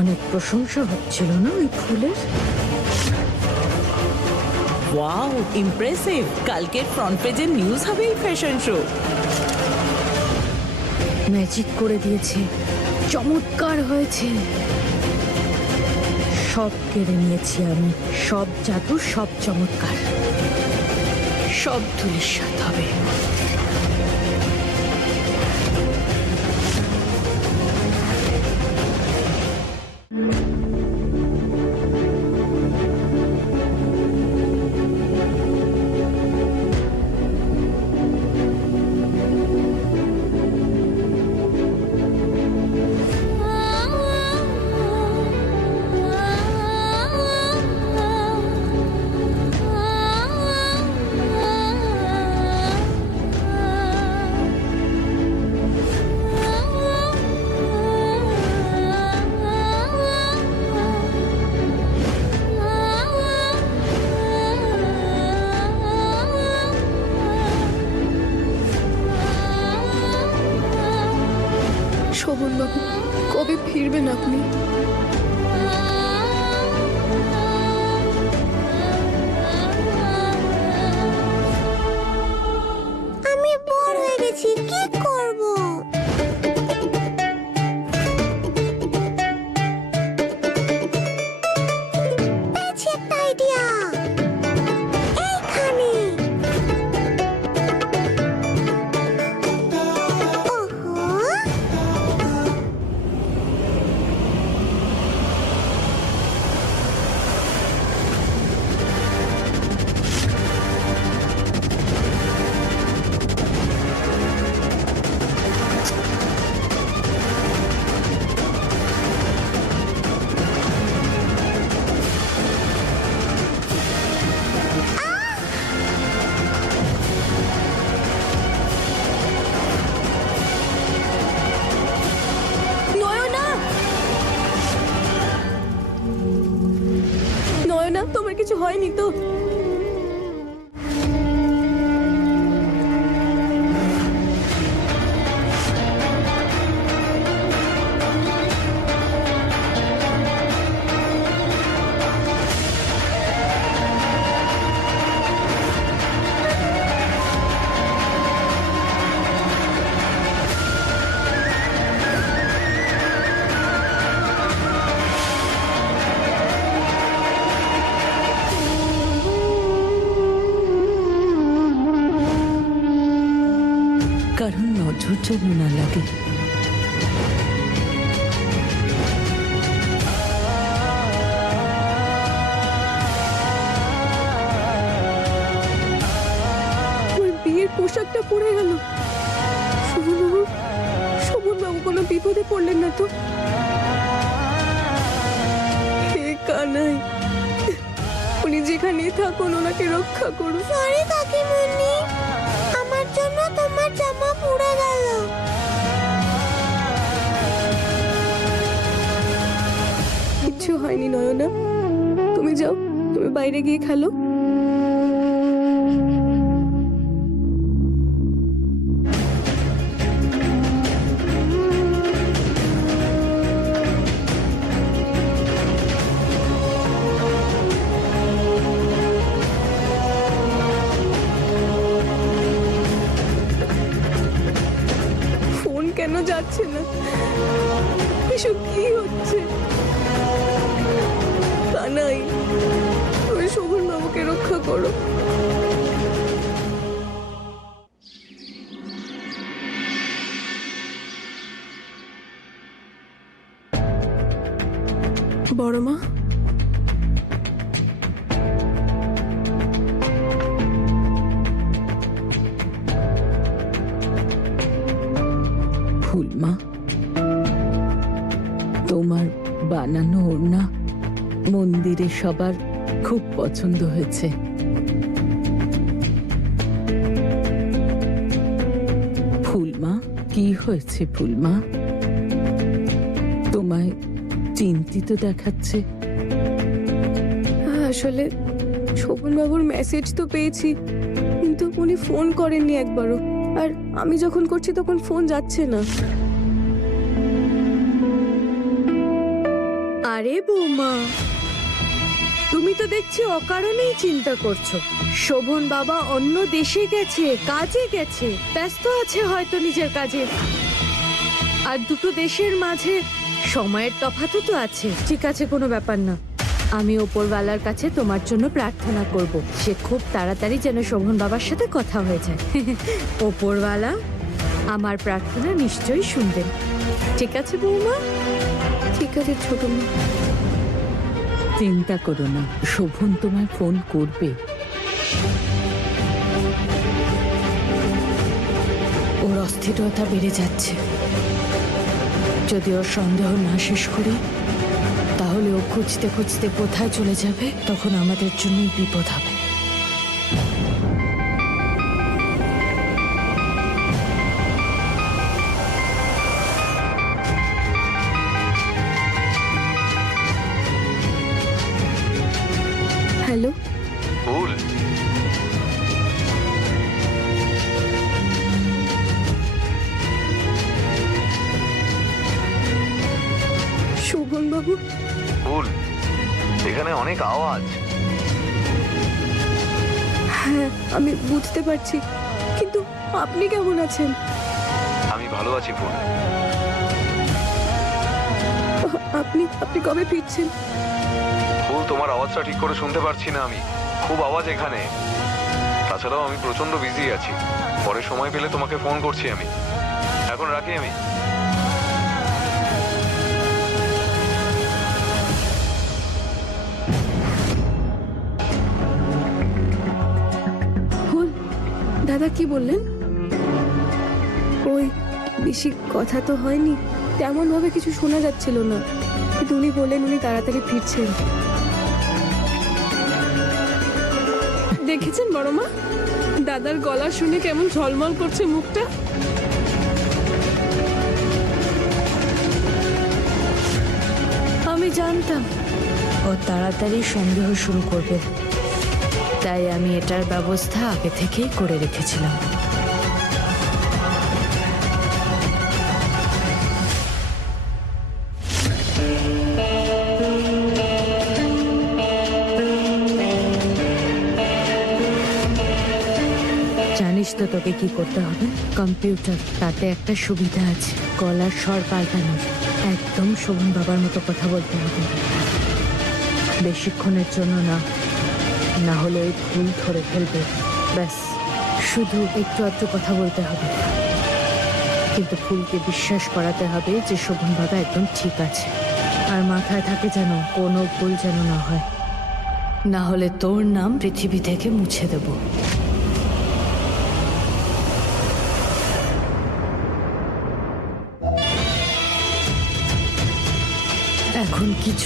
অনেক প্রশংসা হচ্ছিল না ওই ফুলের? Wow, impressive. কালকের ফ্রন্ট পেজের নিউজ হবে এই ফ্যাশন শো। ম্যাজিক করে দিয়েছে, চমৎকার হয়েছে। সব কেড়ে নিয়েছি আমি, সব জাদু, সব চমৎকার, সব ধূলিসাৎ হবে। শোভনবাবু, কবে ফিরবেন আপনি? আমি বোর হয়ে গেছি, কি করব? পেয়েছি একটা আইডিয়া। এইখানে। ওহো, নয়না, নয়না, তোমার কিছু হয়নি তো? কারণ নজর যেন না লাগে। ওই বিয়ের পোশাকটা পরে গেল। শোভনবাবু, শোভনবাবু কোনো বিপদে পড়লেন না তো? হে কানাই, উনি যেখানেই থাকুন ওনাকে রক্ষা করুন। সরি কাকিমুনি, আমার জন্য তোমার জামা পুড়ে গেল। কিচ্ছু হয়নি নয়না, তুমি যাও, তুমি বাইরে গিয়ে খেলো। ফোন কেন যাচ্ছে না? এসব কি হচ্ছে? কানাই, তুমি শোভনবাবুকে রক্ষা করো। বড় মা, ফুলমা, তোমার বানানো ওড়না মন্দিরে সবার খুব পছন্দ হয়েছে। ফুলমা, কি হয়েছে ফুলমা? তোমায় চিন্তিত দেখাচ্ছে। আসলে শোভনবাবুর মেসেজ তো পেয়েছি, কিন্তু উনি ফোন করেননি একবারও। আর আমি যখন করছি তখন ফোন যাচ্ছে না। আরে বৌমা, তুমি তো দেখছি অকারণেই চিন্তা করছো। শোভন বাবা অন্য দেশে গেছে, কাজে গেছে, ব্যস্ত আছে হয়তো নিজের কাজে। আর দুটো দেশের মাঝে সময়ের তফাৎও তো আছে। ঠিক আছে, কোনো ব্যাপার না। আমি ওপরওয়ালার কাছে তোমার জন্য প্রার্থনা করব, সে খুব তাড়াতাড়ি যেন শোভন বাবার সাথে কথা হয়ে যায়। ওপরওয়ালা আমার প্রার্থনা নিশ্চয়ই শুনবেন। ঠিক আছে বৌমা? ঠিক আছে ছোট মা। চিন্তা করো না, শোভন তোমায় ফোন করবে। ওর অস্থিরতা বেড়ে যাচ্ছে। যদি ওর সন্দেহ না শেষ করি, তাহলে ও খুঁজতে খুঁজতে কোথায় চলে যাবে, তখন আমাদের জন্যই বিপদ হবে। হ্যালো, ফুল, শোভন বাবু। ফুল, এখানে অনেক আওয়াজ। হ্যাঁ, আমি বুঝতে পারছি, কিন্তু আপনি কেমন আছেন? আমি ভালো আছি ফুল। আপনি আপনি কবে ফিরছেন? ফুল, তোমার আওয়াজটা ঠিক করে শুনতে পারছি না আমি। খুব আওয়াজ এখানে। তাছাড়াও আমি প্রচন্ড বিজি আছি। পরে সময় পেলে তোমাকে ফোন করছি আমি। এখন রাখি আমি। ফুল, দাদা কি বললেন? ওই বেশি কথা তো হয়নি, তেমন ভাবে কিছু শোনা যাচ্ছিল না, কিন্তু উনি বললেন উনি তাড়াতাড়ি ফিরছেন। দেখেছেন বড় মা, দাদার গলা শুনে কেমন ঝলমল করছে মুখটা। আমি জানতাম ও তাড়াতাড়ি সন্দেহ শুরু করবে, তাই আমি এটার ব্যবস্থা আগে থেকেই করে রেখেছিলাম। জানিস তো তোকে কি করতে হবে? কম্পিউটার, তাতে একটা সুবিধা আছে, গলার স্বর পাল্টানোর। একদম শোভন বাবার মতো কথা বলতে হবে, বেশিক্ষণের জন্য না, না হলে ওই ভুল ধরে ফেলবে। ব্যাস, শুধু একটু আধটু কথা বলতে হবে, কিন্তু ফুলকে বিশ্বাস করাতে হবে যে শোভন বাবা একদম ঠিক আছে। আর মাথায় থাকে যেন কোনো ভুল যেন না হয়, না হলে তোর নাম পৃথিবী থেকে মুছে দেব। এখন কিছু